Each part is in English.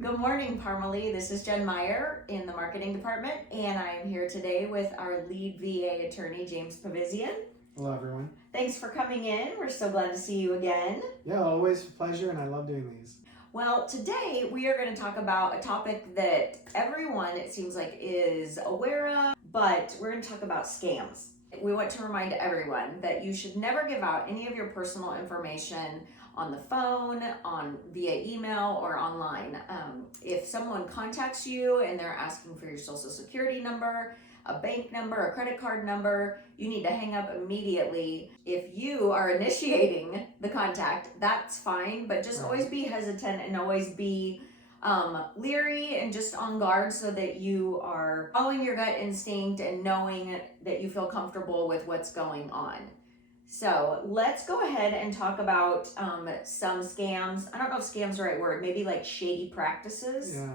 Good morning, Parmalee. This is Jenn Meyer in the marketing department, and I am here today with our lead VA attorney, James Pavisian. Hello, everyone. Thanks for coming in. We're so glad to see you again. Yeah, always a pleasure, and I love doing these. Well, today we are going to talk about a topic that everyone, it seems like, is aware of, but we're going to talk about scams. We want to remind everyone that you should never give out any of your personal information on the phone, via email, or online. If someone contacts you and they're asking for your social security number, a bank number, a credit card number, you need to hang up immediately. If you are initiating the contact, that's fine, but just always be hesitant and always be leery and just on guard so that you are following your gut instinct and knowing that you feel comfortable with what's going on. So let's go ahead and talk about some scams. I don't know if scams is the right word, maybe like shady practices. Yeah.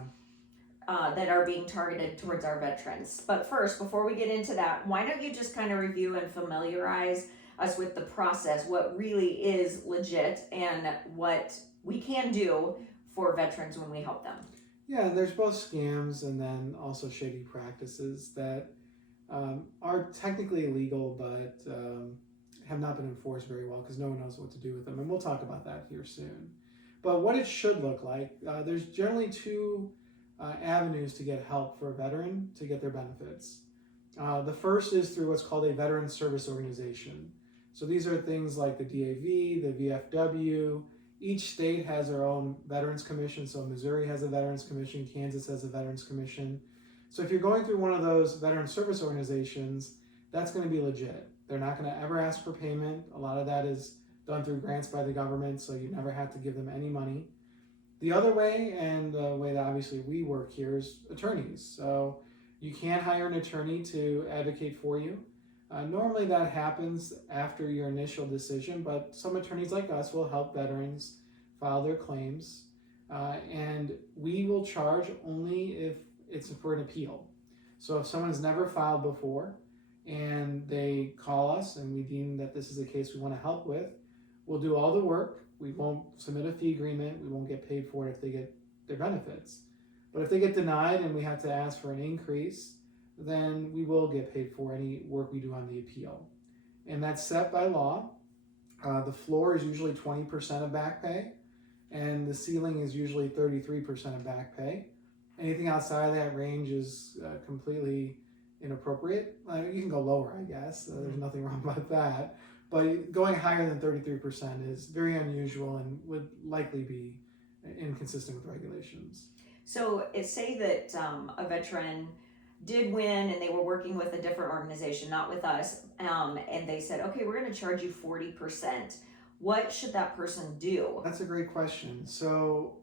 That are being targeted towards our veterans. But first, before we get into that, why don't you just kind of review and familiarize us with the process, what really is legit and what we can do for veterans when we help them. Yeah, there's both scams and then also shady practices that are technically illegal but have not been enforced very well because no one knows what to do with them. And we'll talk about that here soon. But what it should look like, there's generally two avenues to get help for a veteran to get their benefits. The first is through what's called a veteran service organization. So these are things like the DAV, the VFW. Each state has their own Veterans Commission. So Missouri has a Veterans Commission, Kansas has a Veterans Commission. So if you're going through one of those veteran service organizations, that's going to be legit. They're not going to ever ask for payment. A lot of that is done through grants by the government, so you never have to give them any money. The other way, and the way that obviously we work here, is attorneys. So you can hire an attorney to advocate for you. Normally that happens after your initial decision, but some attorneys like us will help veterans file their claims. And we will charge only if it's for an appeal. So if someone has never filed before and they call us and we deem that this is a case we want to help with, we'll do all the work. We won't submit a fee agreement. We won't get paid for it if they get their benefits. But if they get denied and we have to ask for an increase, then we will get paid for any work we do on the appeal. And that's set by law. The floor is usually 20% of back pay, and the ceiling is usually 33% of back pay. Anything outside of that range is completely inappropriate. You can go lower, I guess. There's nothing wrong about that. But going higher than 33% is very unusual and would likely be inconsistent with regulations. So say that a veteran did win and they were working with a different organization, not with us, and they said, okay, we're going to charge you 40%. What should that person do? That's a great question. So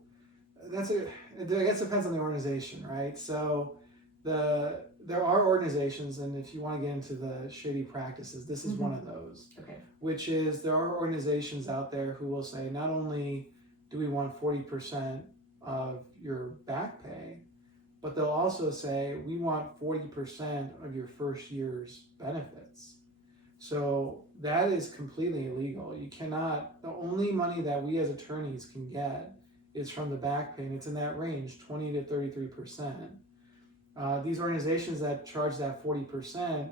I guess it depends on the organization, right? So there are organizations, and if you want to get into the shady practices, this is one of those. Okay. Which is, there are organizations out there who will say, not only do we want 40% of your back pay, but they'll also say, we want 40% of your first year's benefits. So that is completely illegal. You cannot, the only money that we as attorneys can get is from the back pay, and it's in that range, 20 to 33%. These organizations that charge that 40%,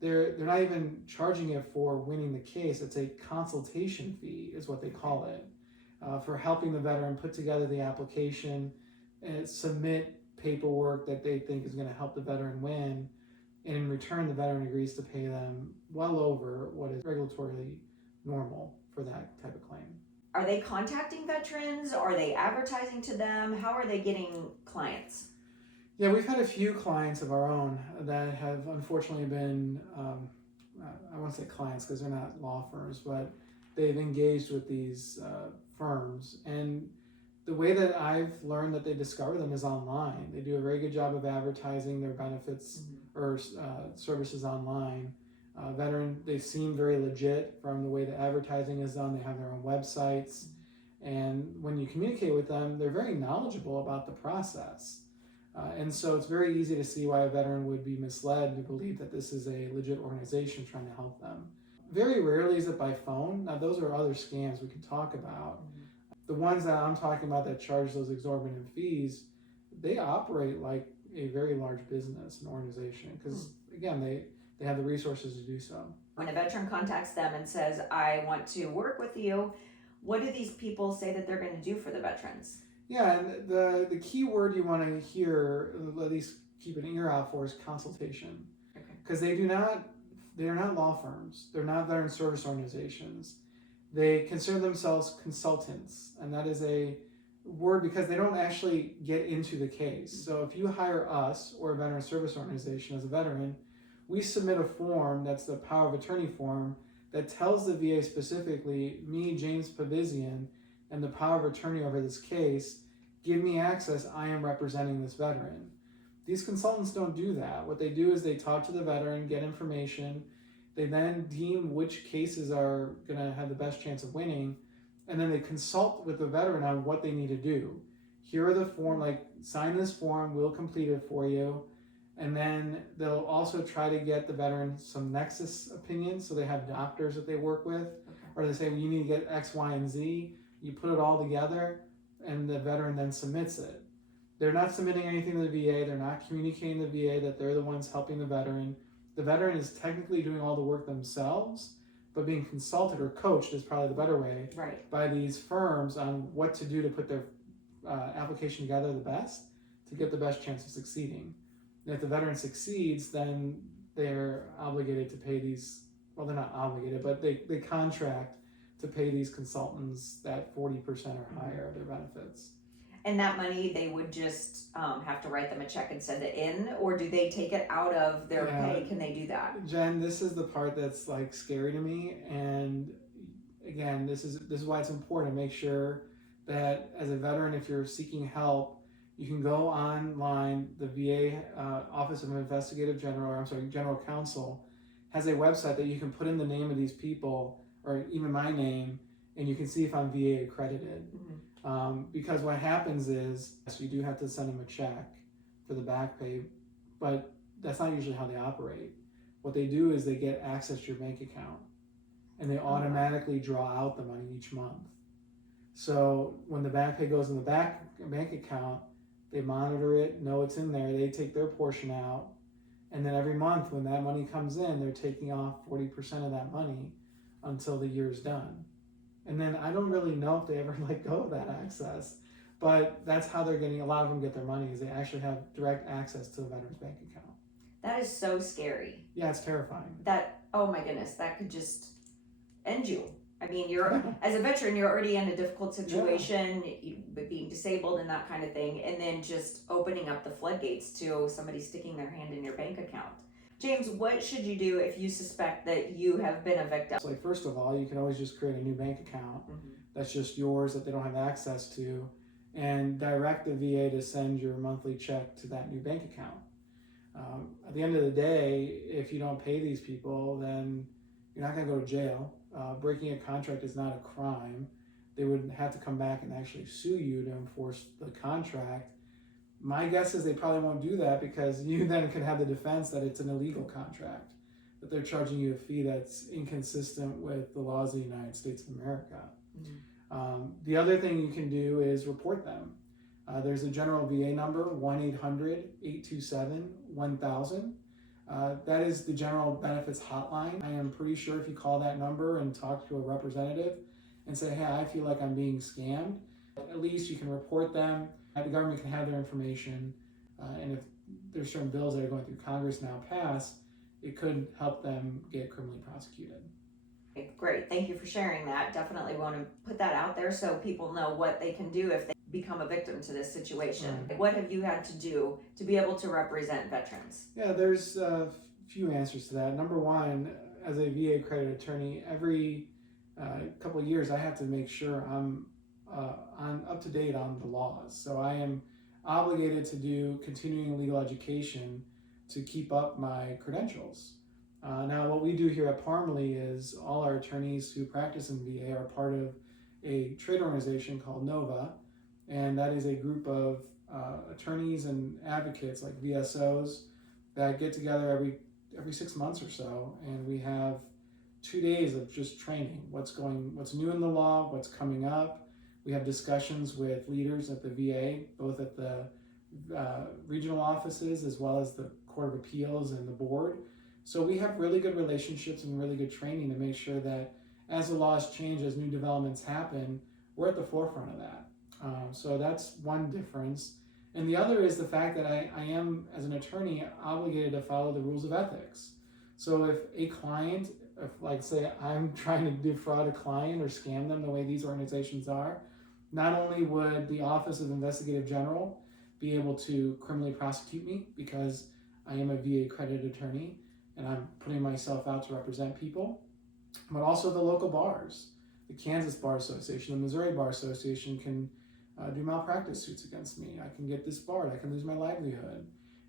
they're not even charging it for winning the case. It's a consultation fee is what they call it, for helping the veteran put together the application and submit paperwork that they think is going to help the veteran win. And in return, the veteran agrees to pay them well over what is regulatorily normal for that type of claim. Are they contacting veterans? Are they advertising to them? How are they getting clients? Yeah, we've had a few clients of our own that have unfortunately been, I won't say clients because they're not law firms, but they've engaged with these firms. And the way that I've learned that they discover them is online. They do a very good job of advertising their benefits or services online. They seem very legit from the way the advertising is done. They have their own websites. And when you communicate with them, they're very knowledgeable about the process. And so it's very easy to see why a veteran would be misled to believe that this is a legit organization trying to help them. Very rarely is it by phone. Now, those are other scams we can talk about. The ones that I'm talking about that charge those exorbitant fees, they operate like a very large business and organization because, again, they have the resources to do so. When a veteran contacts them and says, I want to work with you, what do these people say that they're going to do for the veterans? Yeah, and the key word you want to hear, at least keep an ear out for, is consultation. Because they are not law firms. They're not veteran service organizations. They consider themselves consultants, and that is a word because they don't actually get into the case. So if you hire us or a veteran service organization as a veteran, we submit a form that's the power of attorney form that tells the VA specifically, me, James Pavisian, and the power of attorney over this case, give me access, I am representing this veteran. These consultants don't do that. What they do is they talk to the veteran, get information, they then deem which cases are going to have the best chance of winning, and then they consult with the veteran on what they need to do. Here are the form, like sign this form, we'll complete it for you. And then they'll also try to get the veteran some nexus opinions, so they have doctors that they work with, or they say, well, you need to get X, Y, and Z. You put it all together, and the veteran then submits it. They're not submitting anything to the VA. They're not communicating to the VA that they're the ones helping the veteran. The veteran is technically doing all the work themselves, but being consulted or coached is probably the better way by these firms on what to do to put their application together the best to get the best chance of succeeding. And if the veteran succeeds, then they're obligated to pay these, well, they're not obligated, but they contract to pay these consultants that 40% or higher of their benefits. And that money, they would just have to write them a check and send it in, or do they take it out of their pay? Can they do that? Jen, this is the part that's like scary to me. And again, this is why it's important to make sure that as a veteran, if you're seeking help, you can go online. The VA Office of General Counsel has a website that you can put in the name of these people, or even my name, and you can see if I'm VA accredited. Because what happens is, so you do have to send them a check for the back pay, but that's not usually how they operate. What they do is they get access to your bank account, and they automatically draw out the money each month. So when the back pay goes in the bank account, they monitor it, know it's in there, they take their portion out, and then every month when that money comes in, they're taking off 40% of that money until the year's done. And then I don't really know if they ever let go of that access, but that's how they're getting, a lot of them get their money, is they actually have direct access to the veteran's bank account. That is so scary. Yeah, it's terrifying. Oh my goodness, that could just end you. I mean, as a veteran, you're already in a difficult situation, being disabled and that kind of thing, and then just opening up the floodgates to somebody sticking their hand in your bank account. James, what should you do if you suspect that you have been a victim? So, first of all, you can always just create a new bank account that's just yours that they don't have access to, and direct the VA to send your monthly check to that new bank account. At the end of the day, if you don't pay these people, then you're not going to go to jail. Breaking a contract is not a crime. They would have to come back and actually sue you to enforce the contract. My guess is they probably won't do that because you then can have the defense that it's an illegal contract, that they're charging you a fee that's inconsistent with the laws of the United States of America. The other thing you can do is report them. There's a general VA number, 1-800-827-1000. That is the General Benefits Hotline. I am pretty sure if you call that number and talk to a representative and say, hey, I feel like I'm being scammed, at least you can report them. The government can have their information. And if there's certain bills that are going through Congress now passed, it could help them get criminally prosecuted. Okay, great. Thank you for sharing that. Definitely want to put that out there so people know what they can do if they become a victim to this situation. What have you had to do to be able to represent veterans? Yeah, there's a few answers to that. Number one, as a VA accredited attorney, every couple of years I have to make sure I'm up to date on the laws. So I am obligated to do continuing legal education to keep up my credentials. Now, what we do here at Parmalee is all our attorneys who practice in VA are part of a trade organization called NOVA, and that is a group of attorneys and advocates like VSOs that get together every 6 months or so, and we have 2 days of just training. What's new in the law, what's coming up. We have discussions with leaders at the VA, both at the regional offices as well as the Court of Appeals and the board. So we have really good relationships and really good training to make sure that as the laws change, as new developments happen, we're at the forefront of that. So that's one difference. And the other is the fact that I am, as an attorney, obligated to follow the rules of ethics. So if a client, if like say I'm trying to defraud a client or scam them the way these organizations are, not only would the Office of Investigative General be able to criminally prosecute me because I am a VA accredited attorney and I'm putting myself out to represent people, but also the local bars. The Kansas Bar Association, the Missouri Bar Association can do malpractice suits against me. I can get disbarred. I can lose my livelihood.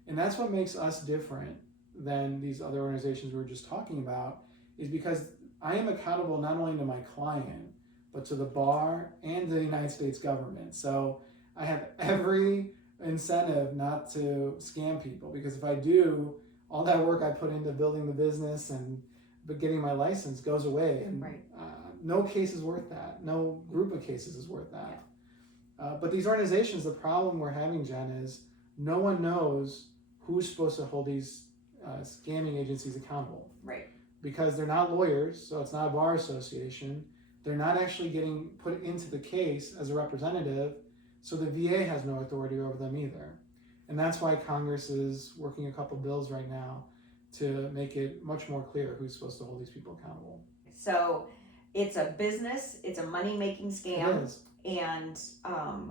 And that's what makes us different than these other organizations we were just talking about, is because I am accountable not only to my client, but to the bar and to the United States government. So I have every incentive not to scam people, because if I do, all that work I put into building the business and getting my license goes away. And Right. No case is worth that. No group of cases is worth that. Yeah. But these organizations, the problem we're having, Jen, is no one knows who's supposed to hold these scamming agencies accountable. Right. Because they're not lawyers, so it's not a bar association. They're not actually getting put into the case as a representative, so the VA has no authority over them either. And that's why Congress is working a couple bills right now to make it much more clear who's supposed to hold these people accountable. So it's a business, it's a money-making scam. It is. And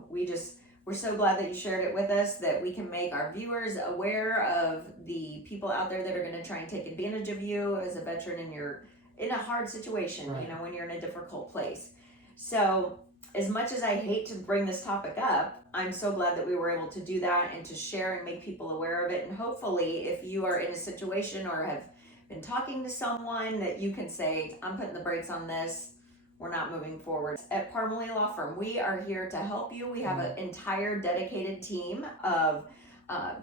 we're so glad that you shared it with us, that we can make our viewers aware of the people out there that are going to try and take advantage of you as a veteran, and you're in a hard situation, Right. you know, when you're in a difficult place. So as much as I hate to bring this topic up, I'm so glad that we were able to do that and to share and make people aware of it. And hopefully, if you are in a situation or have been talking to someone, that you can say, I'm putting the brakes on this. We're not moving forward. At Parmalee Law Firm, we are here to help you. We have an entire dedicated team of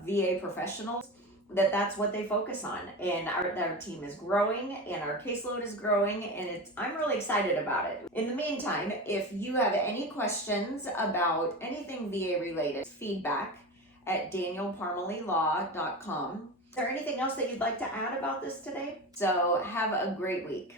VA professionals that's what they focus on. And our team is growing and our caseload is growing, and I'm really excited about it. In the meantime, if you have any questions about anything VA related, feedback at danielparmaleelaw.com. Is there anything else that you'd like to add about this today? So have a great week.